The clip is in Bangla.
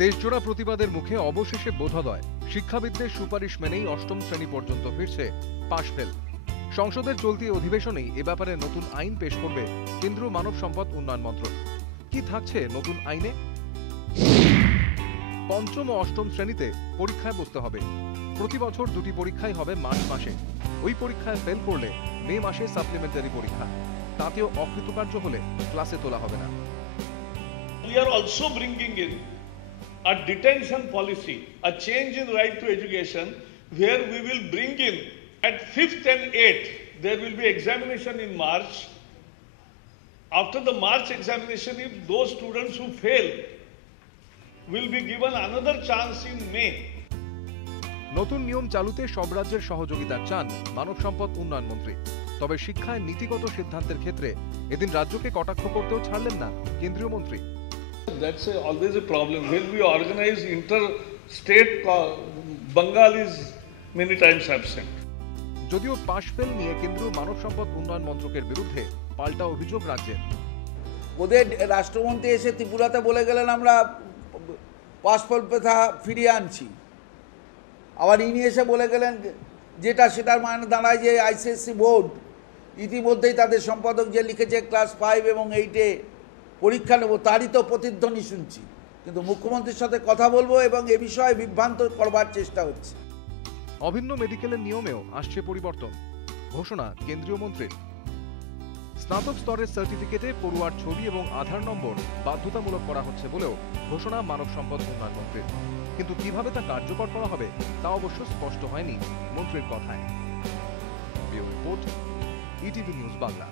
দেশজোড়া প্রতিবাদের মুখে অবশেষে বোধোদয় শিক্ষাবিদদের সুপারিশ মেনেই অষ্টম শ্রেণী পর্যন্ত ফিরছে পাশ ফেল। সংসদের চলতি অধিবেশনেই এ ব্যাপারে নতুন আইন পেশ করবে কেন্দ্রীয় মানব সম্পদ উন্নয়ন মন্ত্রক। কি থাকছে নতুন আইনে? পঞ্চম ও অষ্টম শ্রেণীতে পরীক্ষায় বসতে হবে। প্রতি বছর দুটি পরীক্ষাই হবে মার্চ মাসে। ওই পরীক্ষায় ফেল করলে মে মাসে সাপ্লিমেন্টারি পরীক্ষা। তাতেও অকৃতকার্য হলে ক্লাসে তোলা হবে না। We are also bringing in a detention policy, a change in right to education, where we will bring in at 5th and 8th, there will be examination in March. After the March examination, if those students who fail will be given another chance in May. নতুন নিয়ম চালুতে সব রাজ্যের সহযোগিতা চান মানব সম্পদ উন্নয়ন মন্ত্রী। তবে শিক্ষায় নীতিগত সিদ্ধান্তের ক্ষেত্রে এদিন রাজ্যকে কটাক্ষ করতেও ছাড়লেন না কেন্দ্রীয় মন্ত্রী। That's always a problem. When we organize inter-state, Bengal is many times absent. যদিও পাশ ফেল নিয়ে কেন্দ্রীয় মানব সম্পদ উন্নয়ন মন্ত্রকের বিরুদ্ধে পাল্টা অভিযোগ রাজ্যের। ওদের রাষ্ট্রমন্ত্রী এসে ত্রিপুরাতে বলে গেলেন আমরা পাশ ফেল প্রথা ফিরিয়ে আনছি। আবার ইনি এসে বলে গেলেন যেটা সেটার মানে দাঁড়ায় যে আইসিএসসি বোর্ড ইতিমধ্যেই তাদের সম্পাদক যে লিখেছে ক্লাস 5 এবং 8-এ পরীক্ষা নেব তারই তো প্রতিধ্বনি শুনছি। কিন্তু মুখ্যমন্ত্রীর সাথে কথা বলবো এবং এ বিষয়ে বিভ্রান্ত করবার চেষ্টা হচ্ছে। অভিন্ন মেডিকেলের নিয়মেও আসছে পরিবর্তন, ঘোষণা কেন্দ্রীয় মন্ত্রীর। স্নাতক স্তরের সার্টিফিকেটে পড়ুয়ার ছবি এবং আধার নম্বর বাধ্যতামূলক করা হচ্ছে বলেও ঘোষণা মানব সম্পদ উন্নয়ন মন্ত্রীর। কিন্তু কিভাবে তা কার্যকর করা হবে তা অবশ্য স্পষ্ট হয়নি মন্ত্রীর কথায়। Bureau report, ETV news Bangla.